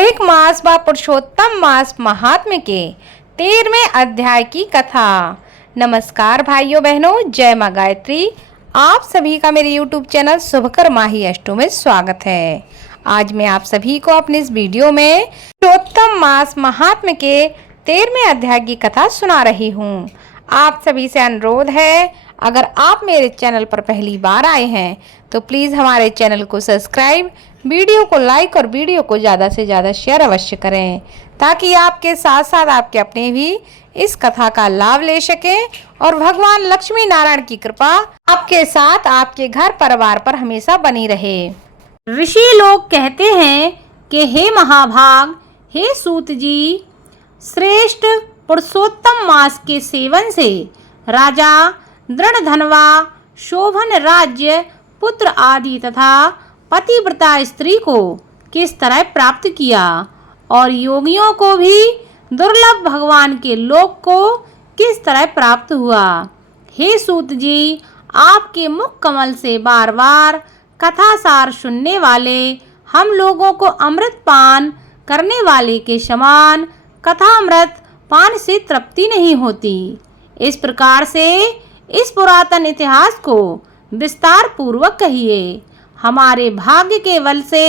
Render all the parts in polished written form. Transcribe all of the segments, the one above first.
अधिक मास व पुरुषोत्तम मास महात्म्य के 13वें अध्याय की कथा। नमस्कार भाइयों बहनों, जय माँ गायत्री। आप सभी का मेरे YouTube चैनल शुभकर माही अष्टों में स्वागत है। आज मैं आप सभी को अपने इस वीडियो में पुरुषोत्तम मास महात्म्य के 13वें अध्याय की कथा सुना रही हूँ। आप सभी से अनुरोध है, अगर आप मेरे चैनल पर पहली बार आए हैं तो प्लीज़ हमारे चैनल को सब्सक्राइब, वीडियो को लाइक और वीडियो को ज़्यादा से ज़्यादा शेयर अवश्य करें, ताकि आपके साथ साथ आपके अपने भी इस कथा का लाभ ले सकें और भगवान लक्ष्मी नारायण की कृपा आपके साथ आपके घर परिवार पर हमेशा बनी रहे। ऋषि लोग कहते हैं कि हे महाभाग, हे सूत जी, श्रेष्ठ पुरुषोत्तम मास के सेवन से राजा दृढ़धनवा शोभन राज्य पुत्र आदि तथा पतिव्रता स्त्री को किस तरह प्राप्त किया और योगियों को भी दुर्लभ भगवान के लोक को किस तरह प्राप्त हुआ। हे सूत जी, आपके मुख कमल से बार बार कथा सार सुनने वाले हम लोगों को अमृत पान करने वाले के समान कथा अमृत पान से तृप्ति नहीं होती। इस प्रकार से इस पुरातन इतिहास को विस्तार पूर्वक कहिए। हमारे भाग्य के बल से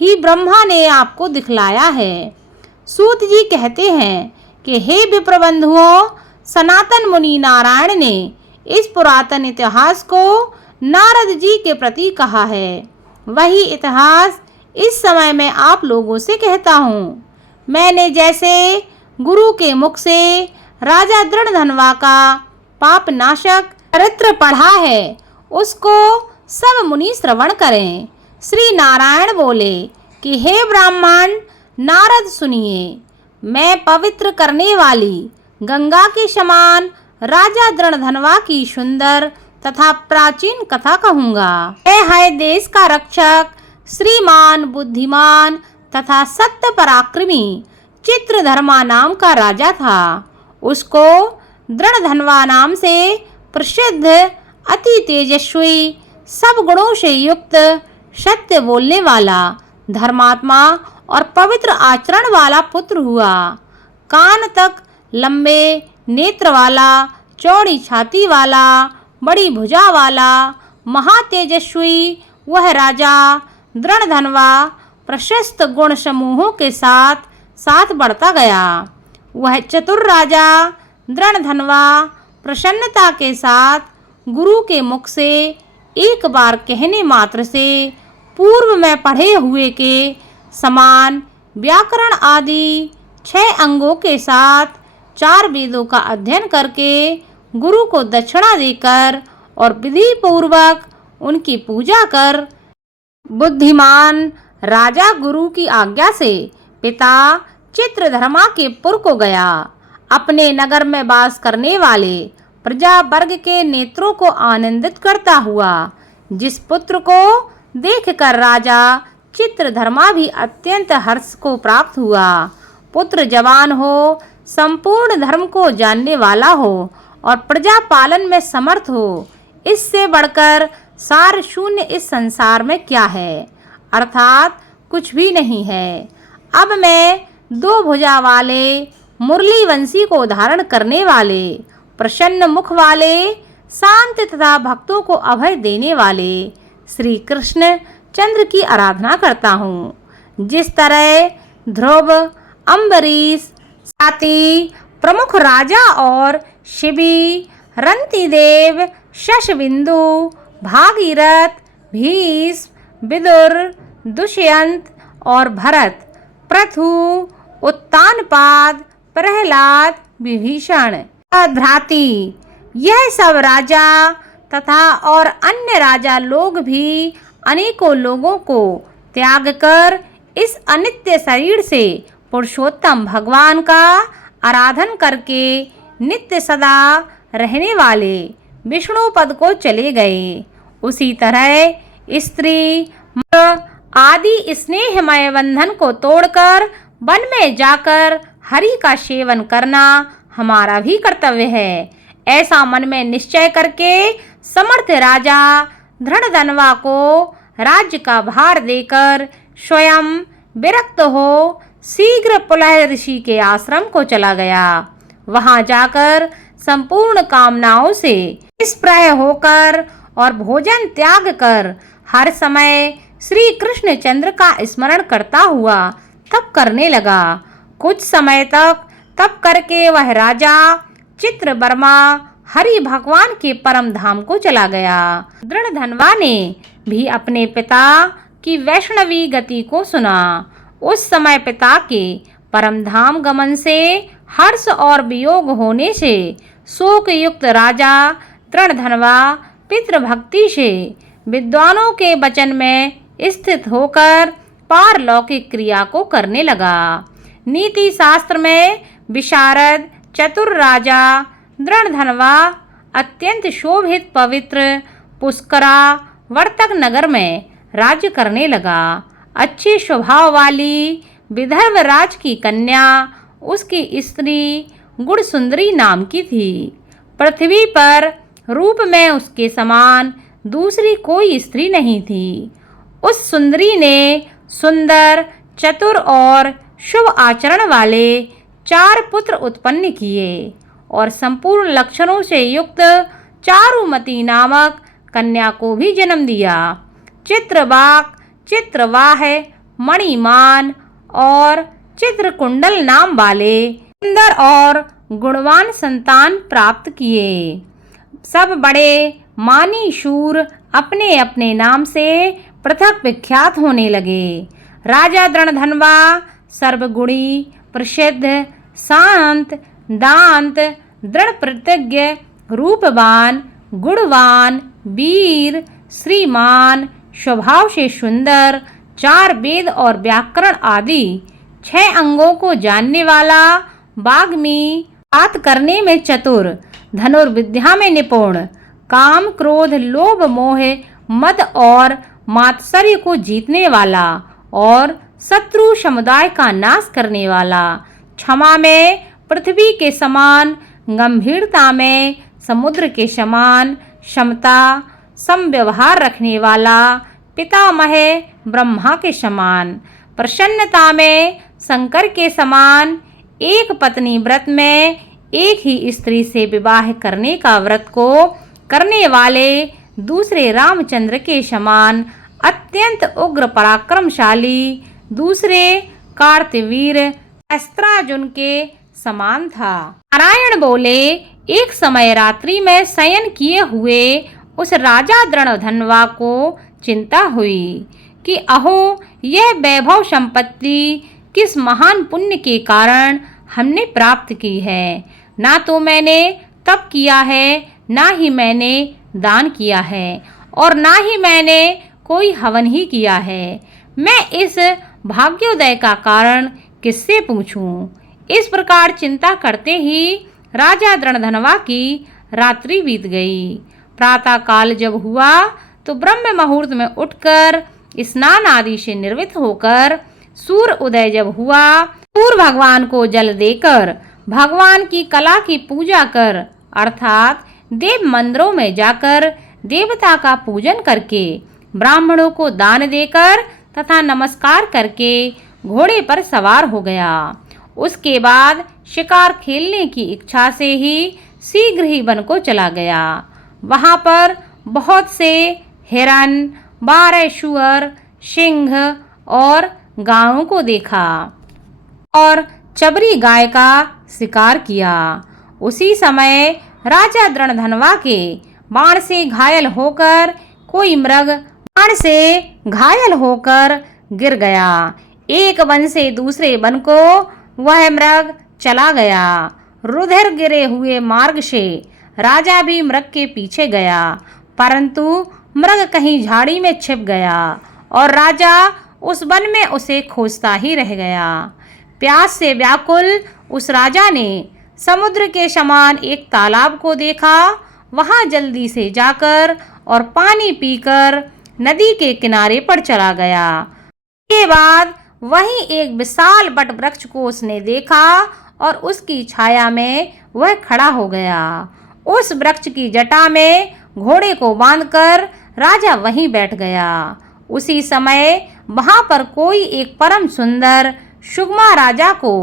ही ब्रह्मा ने आपको दिखलाया है। सूत जी कहते हैं कि हे विप्रबंधुओं, सनातन मुनि नारायण ने इस पुरातन इतिहास को नारद जी के प्रति कहा है। वही इतिहास इस समय मैं आप लोगों से कहता हूँ। मैंने जैसे गुरु के मुख से राजा दृढ़धनवा का पाप नाशक चरित्र पढ़ा है, उसको सब मुनि श्रवण करें। श्री नारायण बोले कि हे ब्राह्मण नारद सुनिए, मैं पवित्र करने वाली गंगा के समान राजा दृढ़धनवा की सुंदर तथा प्राचीन कथा कहूँगा। यह है देश का रक्षक, श्रीमान, बुद्धिमान तथा सत्य पराक्रमी चित्रधर्मा नाम का राजा था। उसको दृढ़धनवा नाम से प्रसिद्ध अति तेजस्वी, सब गुणों से युक्त, सत्य बोलने वाला, धर्मात्मा और पवित्र आचरण वाला पुत्र हुआ। कान तक लंबे नेत्र वाला, चौड़ी छाती वाला, बड़ी भुजा वाला, महातेजस्वी वह राजा दृढ़धनवा प्रशस्त गुण समूहों के साथ साथ बढ़ता गया। वह चतुर राजा दृढ़धनवा प्रसन्नता के साथ गुरु के मुख से एक बार कहने मात्र से पूर्व में पढ़े हुए के समान व्याकरण आदि 6 अंगों के साथ 4 वेदों का अध्ययन करके गुरु को दक्षिणा देकर और विधि पूर्वक उनकी पूजा कर बुद्धिमान राजा गुरु की आज्ञा से पिता चित्रधर्मा के पुर को गया। अपने नगर में वास करने वाले प्रजा वर्ग के नेत्रों को आनंदित करता हुआ जिस पुत्र को देखकर राजा चित्रधर्मा भी अत्यंत हर्ष को प्राप्त हुआ। पुत्र जवान हो, संपूर्ण धर्म को जानने वाला हो और प्रजा पालन में समर्थ हो, इससे बढ़कर सार शून्य इस संसार में क्या है, अर्थात कुछ भी नहीं है। अब मैं 2 भुजा वाले मुरली वंशी को धारण करने वाले, प्रसन्न मुख वाले, शांत तथा भक्तों को अभय देने वाले श्री कृष्ण चंद्र की आराधना करता हूँ। जिस तरह ध्रुव, अम्बरीश, साती प्रमुख राजा और शिबी, रंतिदेव, शशबिंदु, भागीरथ, भीष्म, विदुर, दुष्यंत और भरत, पृथु, उत्तानपाद, प्रहलाद, विभीषण, भ्राति, यह सब राजा तथा और अन्य राजा लोग भी अनेकों लोगों को त्याग कर इस अनित्य शरीर से पुरुषोत्तम भगवान का आराधन करके नित्य सदा रहने वाले विष्णु पद को चले गए। उसी तरह स्त्री आदि स्नेहमय बंधन को तोड़कर वन में जाकर हरि का सेवन करना हमारा भी कर्तव्य है। ऐसा मन में निश्चय करके समर्थ राजा दृढ़धनवा को राज्य का भार देकर स्वयं विरक्त हो शीघ्र पुलह ऋषि के आश्रम को चला गया। वहां जाकर संपूर्ण कामनाओं से निष्प्रय होकर और भोजन त्याग कर हर समय श्री कृष्ण चंद्र का स्मरण करता हुआ तप करने लगा। कुछ समय तक तप करके वह राजा चित्रवर्मा हरि भगवान के परम धाम को चला गया। दृढ़धनवा ने भी अपने पिता की वैष्णवी गति को सुना। उस समय पिता के परम धाम गमन से हर्ष और वियोग होने से शोक युक्त राजा दृढ़धनवा पितृभक्ति से विद्वानों के वचन में स्थित होकर पारलौकिक क्रिया को करने लगा। नीति शास्त्र में विशारद चतुर राजा दृढ़धनवा अत्यंत शोभित पवित्र पुष्करा वर्तक नगर में राज्य करने लगा। अच्छे स्वभाव वाली विदर्भ राज की कन्या उसकी स्त्री गुणसुंदरी नाम की थी। पृथ्वी पर रूप में उसके समान दूसरी कोई स्त्री नहीं थी। उस सुंदरी ने सुंदर चतुर और शुभ आचरण वाले 4 पुत्र उत्पन्न किए और संपूर्ण लक्षणों से युक्त चारुमती नामक कन्या को भी जन्म दिया। चित्रबाक, चित्रवाह, मणिमान और चित्रकुंडल नाम वाले सुंदर और गुणवान संतान प्राप्त किए। सब बड़े मानी शूर अपने अपने नाम से पृथक विख्यात होने लगे। राजा दृढ़धनवा सर्वगुणी, प्रसिद्ध, शांत, दांत, दृढ़ प्रतिज्ञ, रूपवान, गुणवान, वीर, श्रीमान, स्वभाव से सुंदर, 4 वेद और व्याकरण आदि 6 अंगों को जानने वाला, वाग्मी, बात करने में चतुर, धनुर्विद्या में निपुण, काम, क्रोध, लोभ, मोह, मद और मात्सर्य को जीतने वाला और शत्रु समुदाय का नाश करने वाला, क्षमा में पृथ्वी के समान, गंभीरता में समुद्र के समान, क्षमता, समव्यवहार रखने वाला, पितामह ब्रह्मा के समान, प्रसन्नता में शंकर के समान, एक पत्नी व्रत में एक ही स्त्री से विवाह करने का व्रत को करने वाले दूसरे रामचंद्र के समान, अत्यंत उग्र पराक्रमशाली दूसरे कार्तवीर अस्त्रार्जुन के समान था। नारायण बोले, एक समय रात्रि में शयन किए हुए उस राजा दृढ़धनवा को चिंता हुई कि अहो, यह वैभव संपत्ति किस महान पुण्य के कारण हमने प्राप्त की है। ना तो मैंने तप किया है, ना ही मैंने दान किया है और ना ही मैंने कोई हवन ही किया है। मैं इस भाग्योदय का कारण किससे पूछूं। इस प्रकार चिंता करते ही राजा दृढ़धनवा की रात्रि बीत गई। प्रातः काल जब हुआ तो ब्रह्म मुहूर्त में उठकर स्नान आदि से निर्वृत्त होकर सूर्य उदय जब हुआ, सूर्य भगवान को जल देकर भगवान की कला की पूजा कर अर्थात देव मंदिरों में जाकर देवता का पूजन करके ब्राह्मणों को दान देकर तथा नमस्कार करके घोड़े पर सवार हो गया। उसके बाद शिकार खेलने की इच्छा से ही शीघ्र ही वन को चला गया। वहां पर बहुत से हिरन, 12 शुअर, सिंह और गायों को देखा और चबरी गाय का शिकार किया। उसी समय राजा दृढ़धनवा के बाण से घायल होकर कोई मृग बाण से घायल होकर गिर गया। एक वन से दूसरे वन को वह मृग चला गया। रुधिर गिरे हुए मार्ग से राजा भी मृग के पीछे गया, परंतु मृग कहीं झाड़ी में छिप गया और राजा उस वन में उसे खोजता ही रह गया। प्यास से व्याकुल उस राजा ने समुद्र के समान एक तालाब को देखा। वहां जल्दी से जाकर और पानी पीकर नदी के किनारे पर चला गया। इसके बाद वहीं एक विशाल बट वृक्ष को उसने देखा और उसकी छाया में वह खड़ा हो गया। उस वृक्ष की जटा में घोड़े को बांधकर राजा वहीं बैठ गया। उसी समय वहां पर कोई एक परम सुंदर सुगमा राजा को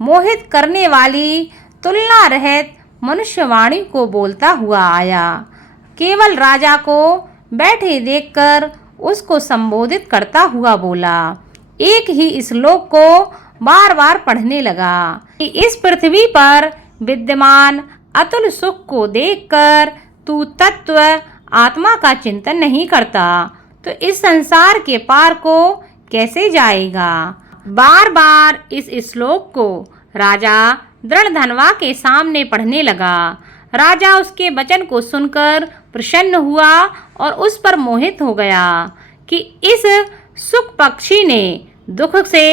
मोहित करने वाली तुलना रहित मनुष्यवाणी को बोलता हुआ आया। केवल राजा को बैठे देखकर उसको संबोधित करता हुआ बोला। एक ही श्लोक को बार बार पढ़ने लगा कि इस पृथ्वी पर विद्यमान अतुल सुख को देखकर तू तत्व आत्मा का चिंतन नहीं करता तो इस संसार के पार को कैसे जाएगा। बार बार इस श्लोक को राजा दृढ़धनवा के सामने पढ़ने लगा। राजा उसके वचन को सुनकर प्रसन्न हुआ और उस पर मोहित हो गया कि इस सुख पक्षी ने दुख से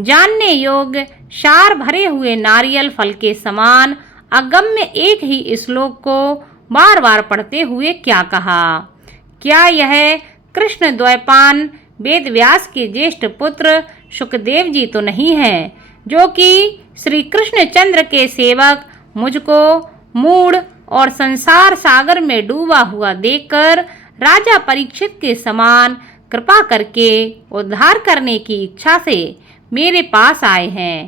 जानने योग्य सार भरे हुए नारियल फल के समान अगम्य एक ही श्लोक को बार बार पढ़ते हुए क्या कहा। क्या यह कृष्ण द्वैपायन वेद व्यास के ज्येष्ठ पुत्र सुखदेव जी तो नहीं है, जो कि श्री कृष्णचंद्र के सेवक मुझको मूढ़ और संसार सागर में डूबा हुआ देखकर राजा परीक्षित के समान कृपा करके उद्धार करने की इच्छा से मेरे पास आए हैं।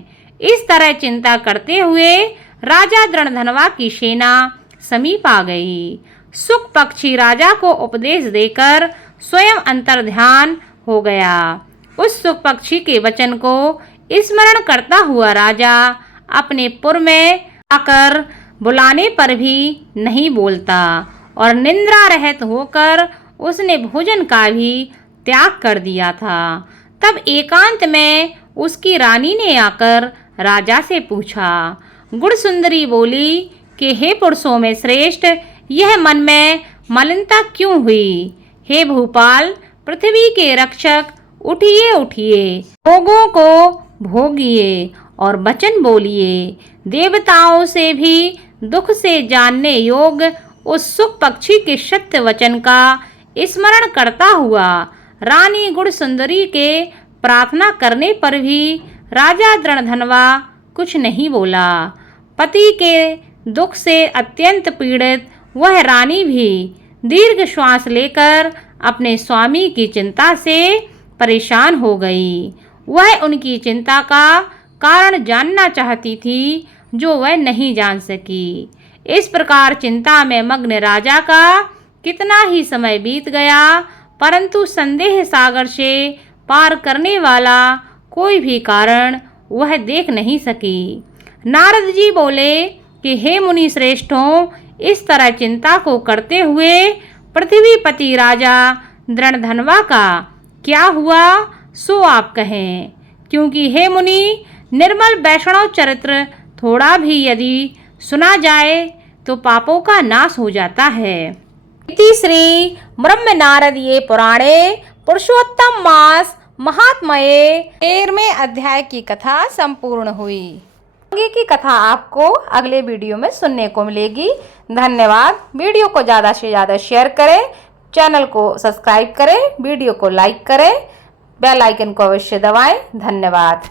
इस तरह चिंता करते हुए राजा दृढ़धनवा की सेना समीप आ गई। सुख पक्षी राजा को उपदेश देकर स्वयं अंतर्ध्यान हो गया। उस सुख पक्षी के वचन को स्मरण करता हुआ राजा अपने पुर में आकर बुलाने पर भी नहीं बोलता और निंद्रा रहित होकर उसने भोजन का भी त्याग कर दिया था। तब एकांत में उसकी रानी ने आकर राजा से पूछा। गुणसुंदरी बोली कि हे पुरुषों में श्रेष्ठ, यह मन में मलिनता क्यों हुई। हे भूपाल, पृथ्वी के रक्षक, उठिए उठिए, भोगों को भोगिए और वचन बोलिए। देवताओं से भी दुख से जानने योग्य उस सुख पक्षी के सत्य वचन का स्मरण करता हुआ रानी गुणसुंदरी के प्रार्थना करने पर भी राजा दृढ़धनवा कुछ नहीं बोला। पति के दुख से अत्यंत पीड़ित वह रानी भी दीर्घ श्वास लेकर अपने स्वामी की चिंता से परेशान हो गई। वह उनकी चिंता का कारण जानना चाहती थी, जो वह नहीं जान सकी। इस प्रकार चिंता में मग्न राजा का कितना ही समय बीत गया, परंतु संदेह सागर से पार करने वाला कोई भी कारण वह देख नहीं सकी। नारद जी बोले कि हे मुनि श्रेष्ठों, इस तरह चिंता को करते हुए पृथ्वीपति राजा दृढ़धनवा का क्या हुआ सो आप कहें, क्योंकि हे मुनि, निर्मल वैष्णव चरित्र थोड़ा भी यदि सुना जाए तो पापों का नाश हो जाता है। इति श्री ब्रह्म नारदीय पुराणे पुरुषोत्तम मास महात्म्ये 13वें अध्याय की कथा संपूर्ण हुई। आगे की कथा आपको अगले वीडियो में सुनने को मिलेगी। धन्यवाद। वीडियो को ज़्यादा से ज़्यादा शेयर करें, चैनल को सब्सक्राइब करें, वीडियो को लाइक करें, बेल आइकन को अवश्य दबाएं। धन्यवाद।